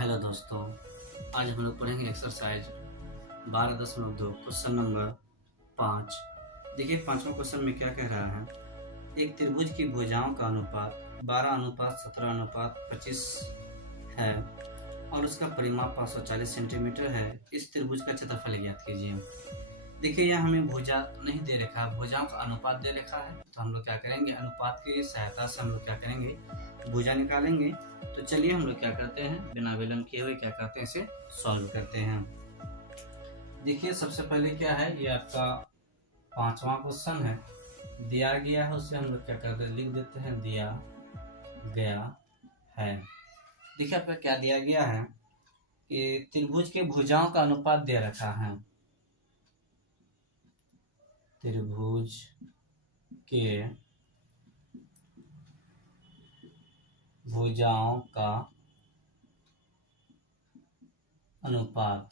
Hello दोस्तों, आज हम लोग पढ़ेंगे एक्सरसाइज 12.2 क्वेश्चन नंबर 5। देखिए पांचवा क्वेश्चन में क्या कह रहा है। एक त्रिभुज की भुजाओं का अनुपात 12:17:25 है और उसका परिमाप 540 सेंटीमीटर है। इस त्रिभुज का क्षेत्रफल ज्ञात कीजिए। देखिए यहाँ हमें भुजा नहीं दे रखा है, भुजाओं का अनुपात दे रखा है। तो हम लोग क्या करेंगे, अनुपात की सहायता से हम लोग क्या करेंगे, भुजा निकालेंगे। तो चलिए हम लोग क्या करते हैं, बिना विलंब किए हुए क्या करते हैं, इसे सॉल्व करते हैं। देखिए सबसे पहले क्या है, ये आपका पांचवा क्वेश्चन है, दिया गया है उसे हम लोग क्या करते हैं, लिख देते हैं दिया गया है। देखिए आपका क्या दिया गया है कि त्रिभुज के भुजाओं का अनुपात दे रखा है। त्रिभुज के भुजाओं का अनुपात,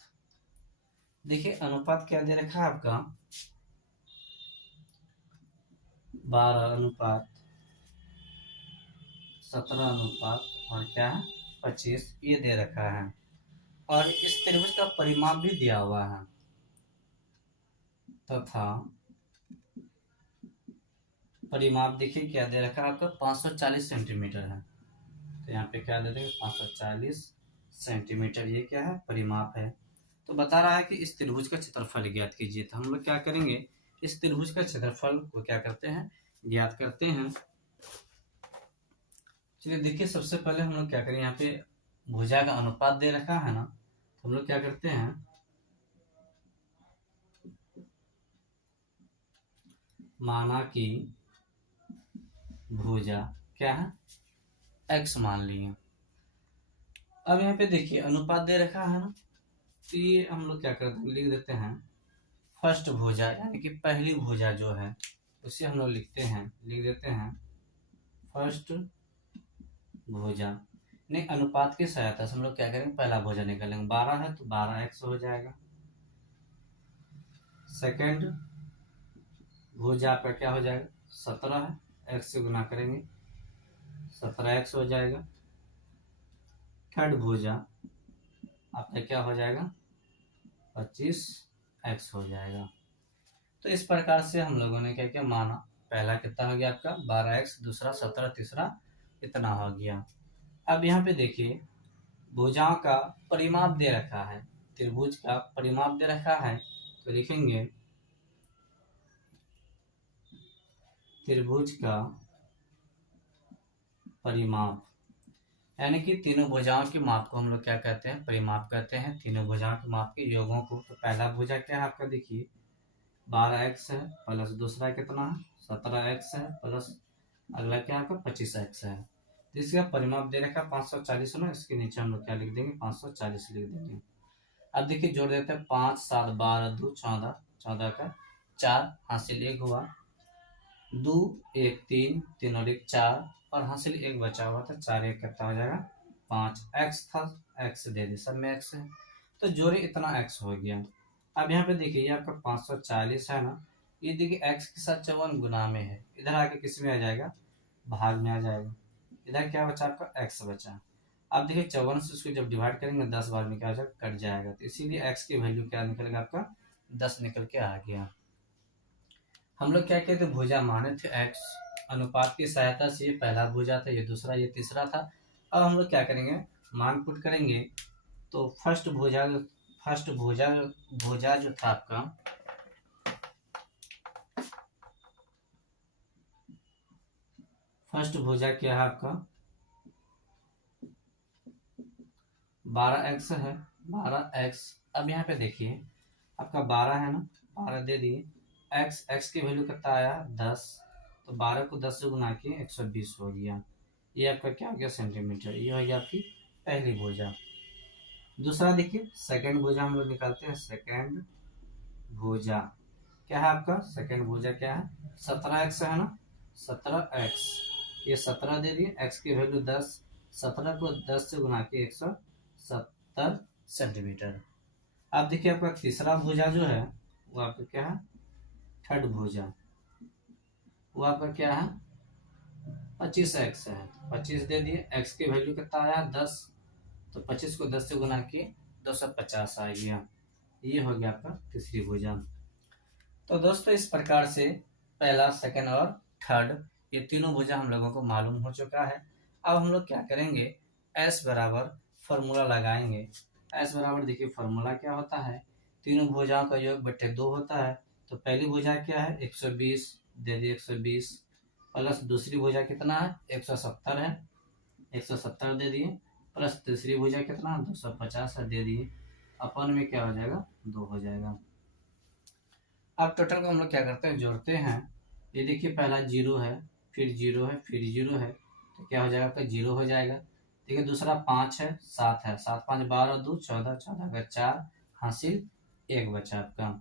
देखिए अनुपात क्या दे रखा है आपका, 12:17 और क्या है 25, ये दे रखा है। और इस त्रिभुज का परिमाप भी दिया हुआ है तथा परिमाप देखिए क्या दे रखा है आपका, 540 सेंटीमीटर है। तो यहाँ पे क्या दे देंगे, 540 सेंटीमीटर, ये क्या है, परिमाप है। तो बता रहा है कि इस त्रिभुज का क्षेत्रफल ज्ञात कीजिए। तो हम लोग क्या करेंगे, इस त्रिभुज का क्षेत्रफल को क्या करते हैं, ज्ञात करते हैं। चलिए देखिए सबसे पहले हम लोग क्या करें, यहाँ पे भुजा का अनुपात दे रखा है ना, तो हम लोग क्या करते हैं, माना कि भुजा क्या है, x मान लिए। अब यहाँ पे देखिए अनुपात दे रखा है ना, तो ये हम लोग क्या करते हैं, लिख देते हैं फर्स्ट भुजा, यानी कि पहली भुजा जो है उसे हम लोग लिख देते हैं फर्स्ट भुजा। नहीं, अनुपात की सहायता से हम लोग क्या करेंगे, पहला भुजा निकालेंगे। 12 है तो 12x हो जाएगा। सेकंड भुजा आपका क्या हो जाएगा, 17 है, x से गुना करेंगे 17x हो जाएगा। थर्ड भुजा आपका क्या हो जाएगा, 25x हो जाएगा। तो इस प्रकार से हम लोगों ने क्या क्या माना, पहला कितना हो गया आपका 12x, दूसरा 17, तीसरा इतना हो गया। अब यहाँ पे देखिए भुजाओं का परिमाप दे रखा है, त्रिभुज का परिमाप दे रखा है। तो लिखेंगे त्रिभुज का परिमाप, यानी कि तीनों भुजाओं के माप को हम लोग क्या कहते हैं, परिमाप कहते हैं। तीनों भुजाओं के माप के योगों को। तो पहला भुजा क्या है आपका, देखिए 12x है प्लस दूसरा कितना है 17x है प्लस अगला क्या आपका 25x है। तो इसका परिमाप दे रखा 540 है ना, इसके नीचे हम लोग क्या लिख देंगे, 540 लिख देंगे। अब देखिए जोड़ देते हैं, 5 7 12 2 14, 14 का 4 हासिल 1 हुआ, 2 1 3 3 और 1 4, और हासिल 1 बचा हुआ था, 4 1 कितना हो जाएगा 5। x था, x दे दे, सब में x है, तो जोड़े इतना x हो गया। अब यहाँ पे देखिए ये आपका 540 है ना, ये देखिए x के साथ 54 गुना में है, इधर आके किस में आ जाएगा, भाग में आ जाएगा। इधर क्या बचा आपका, x बचा। अब देखिए 54 से उसको जब डिवाइड करेंगे 10 बार में क्या हो जाएगा, कट जाएगा। तो इसीलिए x की वैल्यू क्या निकलेगा आपका, 10 निकल के आ गया। हम लोग क्या कहते, भुजा माने थे x, अनुपात की सहायता से ये पहला भुजा था, ये दूसरा, ये तीसरा था। अब हम लोग क्या करेंगे, मान पुट करेंगे। तो फर्स्ट भुजा भुजा जो था आपका, फर्स्ट भुजा क्या है आपका 12x है, 12x। अब यहाँ पे देखिए आपका 12 है ना, 12 दे दिए, x की वैल्यू कितना आया 10, तो 12 को 10 से गुना किए 120 हो गया। ये आपका क्या हो गया, सेंटीमीटर। ये हो गया आपकी पहली भुजा। दूसरा देखिए सेकंड भुजा हम लोग निकालते हैं। सेकंड भुजा क्या है आपका, सेकंड भुजा क्या है, 17x है ना, 17x, ये 17 दे दिए, x की वैल्यू 10, 17 को 10 से गुना के 170 सेंटीमीटर। अब देखिए आपका तीसरा भुजा जो है वो आपका क्या है, थर्ड भुजा, वो आपका क्या है 25x है, 25 दे दिए, x की वैल्यू कितना आया 10, तो 25 को 10 से गुना किए 250 आ गया। ये हो गया आपका तीसरी भुजा। तो दोस्तों इस प्रकार से पहला, सेकंड और थर्ड ये तीनों भुजा हम लोगों को मालूम हो चुका है। अब हम लोग क्या करेंगे, एस बराबर फॉर्मूला लगाएंगे। एस बराबर देखिए फॉर्मूला क्या होता है, तीनों भुजाओं का योग बटे 2 होता है। तो पहली भुजा क्या है 120 दे दिए 120, प्लस दूसरी भुजा कितना है 170 है, 170 दे दिए, प्लस तीसरी भुजा कितना 250 है दे दिए, अपन में क्या हो जाएगा 2 हो जाएगा। अब टोटल को हम लोग क्या करते हैं जोड़ते हैं। ये देखिए पहला 0 है, फिर 0 है, फिर 0 है, तो क्या हो जाएगा आपका 0 हो जाएगा। देखिए दूसरा 5 है, 7 है, 7 5 12 2 14, 14 का 4 हासिल 1 बचा आपका।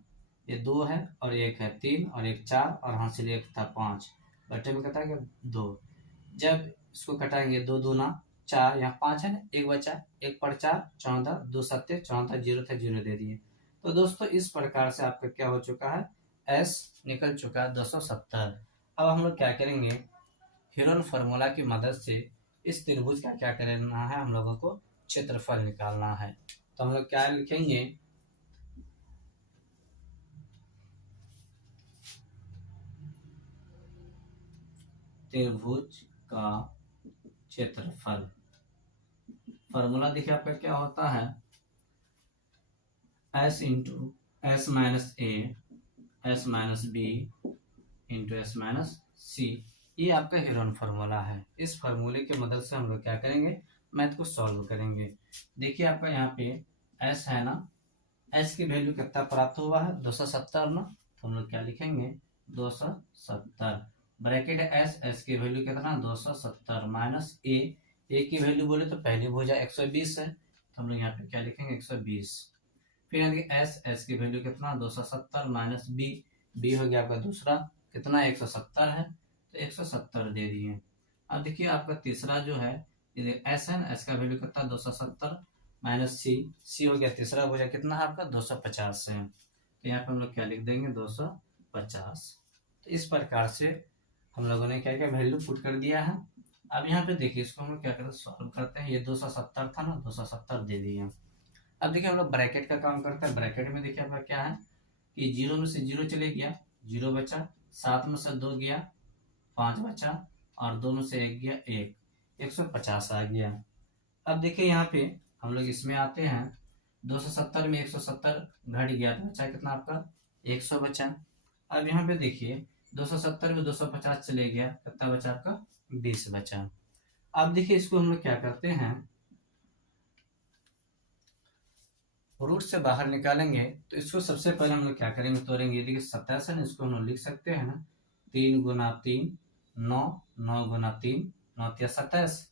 ये 2 है और 1 है, 3 और 1 4 और हासिल 1 था 5, बटे में कहता है कि 2। जब इसको कटाएंगे 2 दूना 4, यहाँ 5 है ना, 1 बचा, 1 पर 4 14, 2 सत्ते 14, 0 था 0 दे दिए। तो दोस्तों इस प्रकार से आपका क्या हो चुका है, एस निकल चुका है 270। अब हम लोग क्या करेंगे, हेरोन फार्मूला की मदद से इस त्रिभुज का क्या करना है, हम लोगों को क्षेत्रफल निकालना है। तो हम लोग क्या लिखेंगे, त्रिभुज का क्षेत्रफल। फार्मूला देखिए आपका क्या होता है, s into s minus a s minus b into s minus c. ये आपका हेरोन फार्मूला है। इस फार्मूले की मदद से हम लोग क्या करेंगे, मैथ को सॉल्व करेंगे। देखिए आपका यहाँ पे एस है ना, एस की वैल्यू कितना प्राप्त हुआ है 270 ना, तो हम लोग क्या लिखेंगे 270 ब्रैकेट एस, एस की वैल्यू कितना 270 माइनस ए की वैल्यू बोले तो पहली भुजा 120 है, तो हम लोग यहाँ पे क्या लिखेंगे 120। फिर यहाँ देखिए एस की वैल्यू कितना 270 माइनस बी हो गया आपका दूसरा कितना 170 है, तो 170 दे दिए। अब देखिए आपका तीसरा जो है एस है ना, एस का वैल्यू कितना 270 माइनस सी हो गया तीसरा भुजा कितना है आपका 250 है, तो यहाँ पे हम लोग क्या लिख देंगे 250। तो इस प्रकार से हम लोगों ने क्या क्या वैल्यू पुट कर दिया है। अब यहाँ पे देखिए इसको हम लोग क्या करते हैं सॉल्व करते हैं। ये 270 था ना, 270 दे दिए। अब देखिए हम लोग ब्रैकेट का काम करते हैं। ब्रैकेट में देखिए आपका क्या है कि 0 में से 0 चले गया 0 बचा, 7 में से 2 गया 5 बचा, और 2 में से 1 गया 1, 150 आ गया। अब देखिए यहाँ पे हम लोग इसमें आते हैं, 270 में 170 घट गया तो बचा कितना आपका 100 बचा। अब यहाँ पे देखिए 270 में 250 चले गया, कितना बचा आपका 20 बचा। अब देखिए इसको हम लोग क्या करते हैं, रूट से बाहर निकालेंगे। तो इसको सबसे पहले हम लोग क्या करेंगे तोड़ेंगे। देखिए 27 है ना, इसको हम लोग लिख सकते हैं ना 3 गुना 3 9, 9 गुना 3 9 या 27,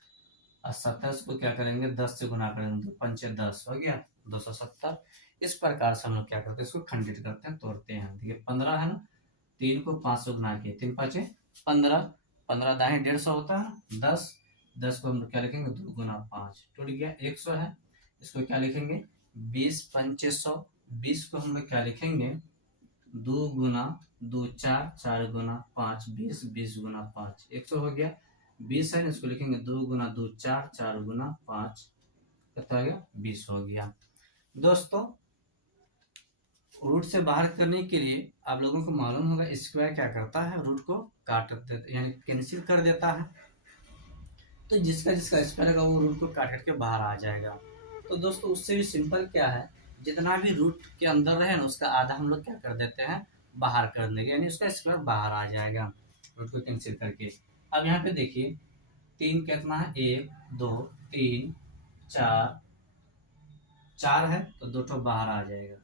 और 27 को क्या करेंगे 10 से गुना करेंगे, 2 पंचे 10 हो गया 270। इस प्रकार से हम लोग क्या करते हैं इसको खंडित करते हैं, तोड़ते हैं। देखिए 15 है ना, 3 को 5 से गुना किए 3 5 15, 15 दाएं 150 होता है 10, 10 को हम लोग क्या लिखेंगे 2 गुना 5 टूट गया 100 है। इसको क्या लिखेंगे 20 पंचे 100, 20 को हम लोग क्या लिखेंगे 2 गुना 2 4, 4 गुना 5 20, 20 गुना 5 100 हो गया। 20 है इसको लिखेंगे 2 गुना 2 4, 4 गुना 5 कितना हो गया 20 हो गया। दोस्तों रूट से बाहर करने के लिए आप लोगों को मालूम होगा स्क्वायर क्या करता है, रूट को काट देता यानी कैंसिल कर देता है। तो जिसका जिसका स्क्वायर होगा वो रूट को काट करके बाहर आ जाएगा। तो दोस्तों उससे भी सिंपल क्या है, जितना भी रूट के अंदर रहे ना उसका आधा हम लोग क्या कर देते हैं बाहर कर देंगे, यानी उसका स्क्वायर बाहर आ जाएगा रूट को कैंसिल करके। अब यहाँ पे देखिए 3 कितना है 1 2 3 4, 4 है तो 2 ठो बाहर आ जाएगा।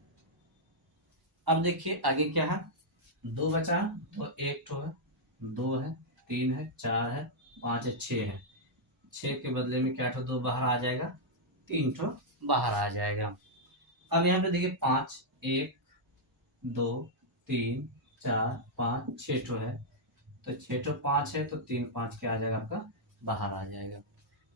अब देखिए आगे क्या है 2 बचा तो 1 ठो है, 2 है 3 है 4 है 5 है 6 है, 6 के बदले में क्या ठो 2 बाहर आ जाएगा 3 ठो बाहर आ जाएगा। अब यहाँ पे देखिए 5 1 2 3 4 5 6 ठो है, तो 6 ठो 5 है तो 3 5 क्या आ जाएगा आपका बाहर आ जाएगा।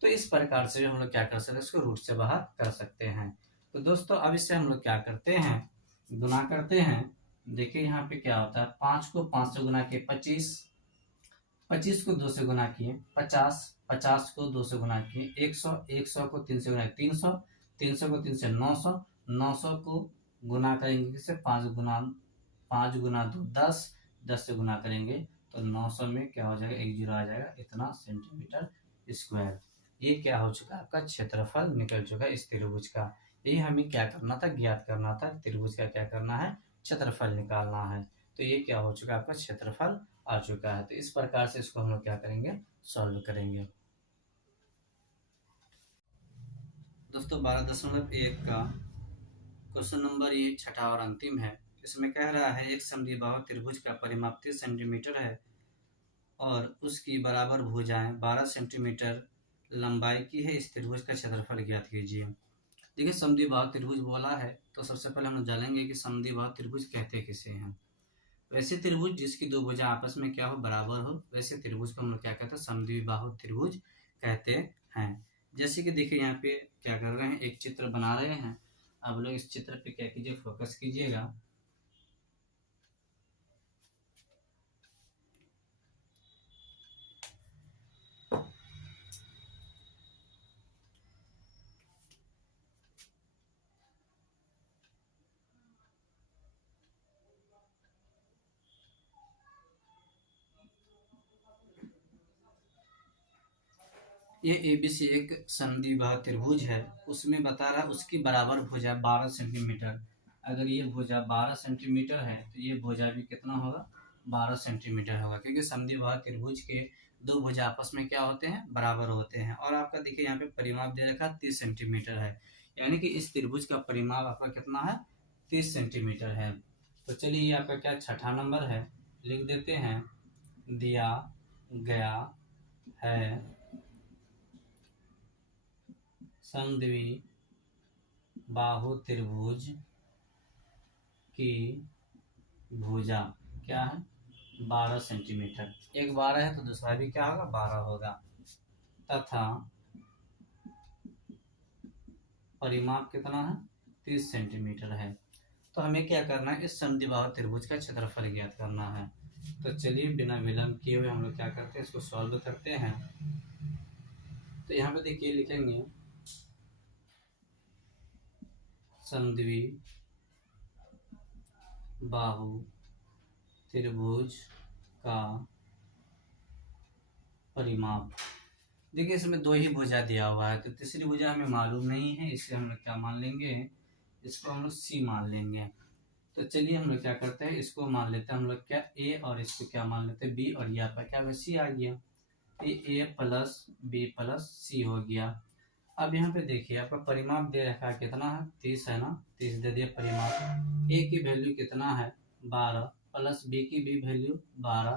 तो इस प्रकार से हम लोग क्या कर सकते हैं इसको रूट से बाहर कर सकते हैं। तो दोस्तों अब इससे हम लोग क्या करते हैं गुना करते हैं। देखिए यहाँ पे क्या होता है 5 को 5 से गुना के 25, 25 को 2 से गुना किए, 50 को 2 से गुना किए, 100 को 3 से गुना, 300 को 3 से 900 को गुना करेंगे किससे, 5 गुना 2 10 से गुना करेंगे तो 900 में क्या हो जाएगा, एक जीरो आ जाएगा, इतना सेंटीमीटर स्क्वायर। ये क्या हो चुका है, आपका क्षेत्रफल निकल चुका है इस त्रिभुज का। यही हमें क्या करना था, ज्ञात करना था, त्रिभुज का क्या करना है, क्षेत्रफल निकालना है। तो ये क्या हो चुका है, आपका क्षेत्रफल आ चुका है। तो इस प्रकार से इसको हम लोग क्या करेंगे, सॉल्व करेंगे। दोस्तों 12.1 का क्वेश्चन नंबर ये छठा और अंतिम है। इसमें कह रहा है एक समद्विबाहु त्रिभुज का परिमाप 30 सेंटीमीटर है और उसकी बराबर भुजाएं 12 सेंटीमीटर लंबाई की है। इस त्रिभुज का क्षेत्रफल ज्ञात कीजिए। देखिए समद्विबाहु त्रिभुज बोला है तो सबसे पहले हम जानेंगे कि समद्विबाहु त्रिभुज कहते किसे हैं। वैसे त्रिभुज जिसकी दो भुजा आपस में क्या हो, बराबर हो, वैसे त्रिभुज को हम लोग क्या कहते हैं, समद्विबाहु त्रिभुज कहते हैं। जैसे कि देखिए यहाँ पे क्या कर रहे हैं, एक चित्र बना रहे हैं। आप लोग इस चित्र पे क्या कीजिए, फोकस कीजिएगा। ये एबीसी एक समद्विबाहु त्रिभुज है। उसमें बता रहा है उसकी बराबर भुजा 12 सेंटीमीटर। अगर ये भुजा 12 सेंटीमीटर है तो ये भुजा भी कितना होगा, 12 सेंटीमीटर होगा, क्योंकि समद्विबाहु त्रिभुज के दो भुजा आपस में क्या होते हैं, बराबर होते हैं। और आपका देखिए यहाँ पे परिमाप दे रखा 30 सेंटीमीटर है, यानी कि इस त्रिभुज का परिमाप आपका कितना है, 30 सेंटीमीटर है। तो चलिए ये आपका क्या छठा नंबर है, लिख देते हैं। दिया गया है समद्विबाहु त्रिभुज की भुजा क्या है, 12 सेंटीमीटर। एक 12 है तो दूसरा भी क्या होगा, 12 होगा, तथा परिमाप कितना है, 30 सेंटीमीटर है। तो हमें क्या करना है, इस समद्विबाहु त्रिभुज का क्षेत्रफल ज्ञात करना है। तो चलिए बिना विलंब किए हुए हम लोग क्या करते हैं, इसको सॉल्व करते हैं। तो यहाँ पे देखिए लिखेंगे समद्विबाहु त्रिभुज का परिमाप। देखिए इसमें दो ही भुजा दिया हुआ है तो तीसरी भुजा हमें मालूम नहीं है, इसलिए हम लोग क्या मान लेंगे, इसको हम लोग सी मान लेंगे। तो चलिए हम लोग क्या करते हैं, इसको मान लेते हैं हम लोग क्या, ए, और इसको क्या मान लेते हैं, बी, और यहाँ पर क्या सी आ गया। ए प्लस बी प्लस सी हो गया। अब यहाँ पे देखिए आपका परिमाप दे रखा है कितना है, 30 है ना, 30 दे दिया परिमाप। ए की वैल्यू कितना है, 12, प्लस बी की भी वैल्यू 12,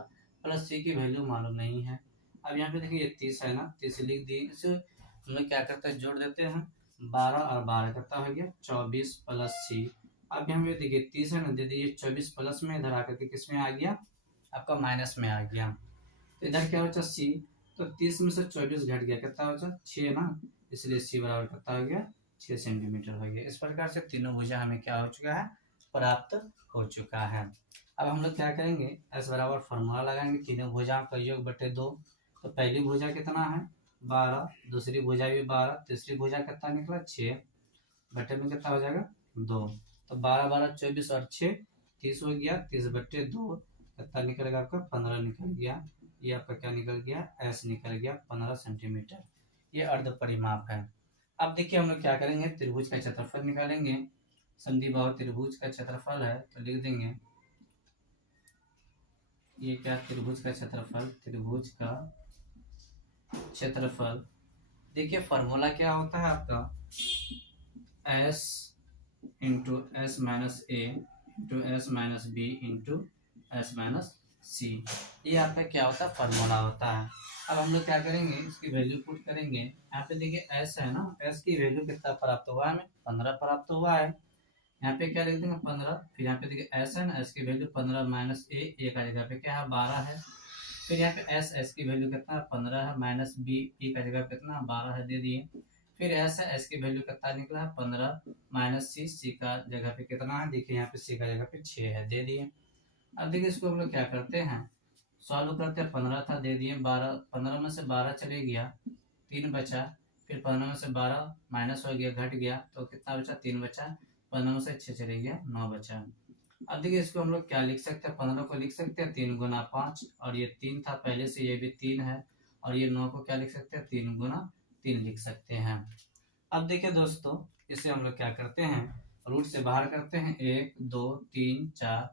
प्लस सी की वैल्यू मालूम नहीं है। अब यहाँ पे देखिए 30 है ना, 30 लिख दी, इसे हम लोग क्या करते हैं, जोड़ देते हैं। 12 और 12 कितना हो गया, 24 प्लस सी। अब यहाँ पे देखिए 30 है ना, दे दिए 24 प्लस में, इधर आकर के किस में आ गया, आपका माइनस में आ गया। तो इधर क्या बचा, सी। तो 30 में से 24 घट गया, कितना बचा, 6 ना, इसलिए सी बराबर कितना हो गया, 6 सेंटीमीटर हो गया। इस प्रकार से तीनों भुजा हमें क्या हो चुका है, प्राप्त हो चुका है। अब हम लोग क्या करेंगे, एस बराबर फॉर्मूला लगाएंगे, तीनों भुजाओं का योग बटे 2। तो पहली भुजा कितना है, 12, दूसरी भुजा भी 12, तीसरी भुजा कितना निकला, 6, बटे में कितना हो जाएगा, 2। तो 12 12 24 और 6 30 हो गया, 30 बटे 2 कितना निकलेगा आपका, 15 निकल गया। ये आपका क्या निकल गया, एस निकल गया 15 सेंटीमीटर। ये अर्ध परिमाप है। अब देखिए हम लोग क्या करेंगे, त्रिभुज का क्षेत्रफल निकालेंगे। समद्विबाहु त्रिभुज का क्षेत्रफल है तो लिख देंगे, ये क्या, त्रिभुज का क्षेत्रफल, त्रिभुज का क्षेत्रफल। देखिए फॉर्मूला क्या होता है आपका, s into s minus a into s minus b into s minus c. ये आपका क्या होता है, फॉर्मूला होता है। अब हम लोग क्या करेंगे, इसकी वैल्यू पुट करेंगे। यहाँ पे देखिए एस है ना, एस की वैल्यू कितना प्राप्त हुआ है, हमें 15 प्राप्त हुआ है। यहाँ पे क्या लिख देंगे, 15। फिर यहाँ पे देखिए एस है ना, एस की वैल्यू 15 माइनस ए का जगह पे क्या है, 12 है। फिर यहाँ पे एस की वैल्यू कितना है, 15 है, माइनस बी का जगह कितना 12 है, दे दिए। फिर एस की वैल्यू कितना निकला है, 15 माइनस सी का जगह पे कितना है, देखिए यहाँ पे सी का जगह पे 6 है, दे दिए। अब देखिए इसको हम लोग क्या करते हैं, सॉल्व करते हैं। 15 था, दे दिए 12, 15 में से 12 चले गया, 3 बचा। फिर 15 में से 12 माइनस हो गया, घट गया, तो कितना बचा, 3 बचा। 15 में से 6 चले गया, 9 बचा। अब देखिए इसको हम लोग क्या लिख सकते हैं, 15 को लिख सकते हैं 3 गुना 5, और ये 3 था पहले से, ये भी 3 है, और ये 9 को क्या लिख सकते हैं, 3 गुना 3 लिख सकते हैं। अब देखिए दोस्तों, इसे हम लोग क्या करते हैं, रूट से बाहर करते हैं। 1 2 3 4,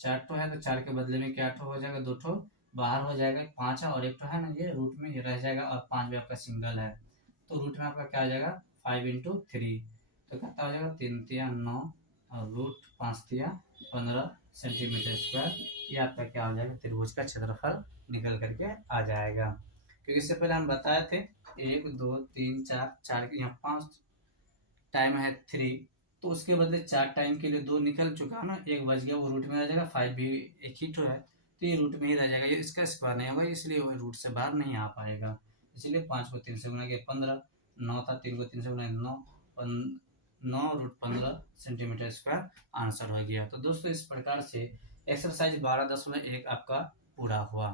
4 ठो है तो 4 के बदले में क्या ठो हो जाएगा, 2 ठो बाहर हो जाएगा, 5 है और 1 ठो है ना, ये रूट में ये रह जाएगा, और 5 भी आपका सिंगल है, तो रूट में आपका क्या आ जाएगा, 5 इंटू 3, तो कितना हो जाएगा, 3 तिया 9 और रूट 5 तिया 15 सेंटीमीटर स्क्वायर। ये आपका क्या हो जाएगा, त्रिभुज का क्षेत्रफल निकल करके आ जाएगा। क्योंकि इससे पहले हम बताए थे 1 2 3 4, 4 के यहाँ 5 टाइम है 3, तो उसके बदले 4 टाइम के लिए 2 निकल चुका ना, एक बच गया, वो रूट में रह जाएगा। 5 भी एक ही तो है, तो ये रूट में ही रह जाएगा, ये इसका स्क्वायर नहीं होगा, इसलिए वो रूट से बाहर नहीं आ पाएगा। इसलिए 5 को 3 से गुना किया 15, 9 था 3 को 3 से गुना 9, 9 रूट 15 सेंटीमीटर स्क्वायर आंसर हो गया। तो दोस्तों इस प्रकार से एक्सरसाइज 12.1 आपका पूरा हुआ।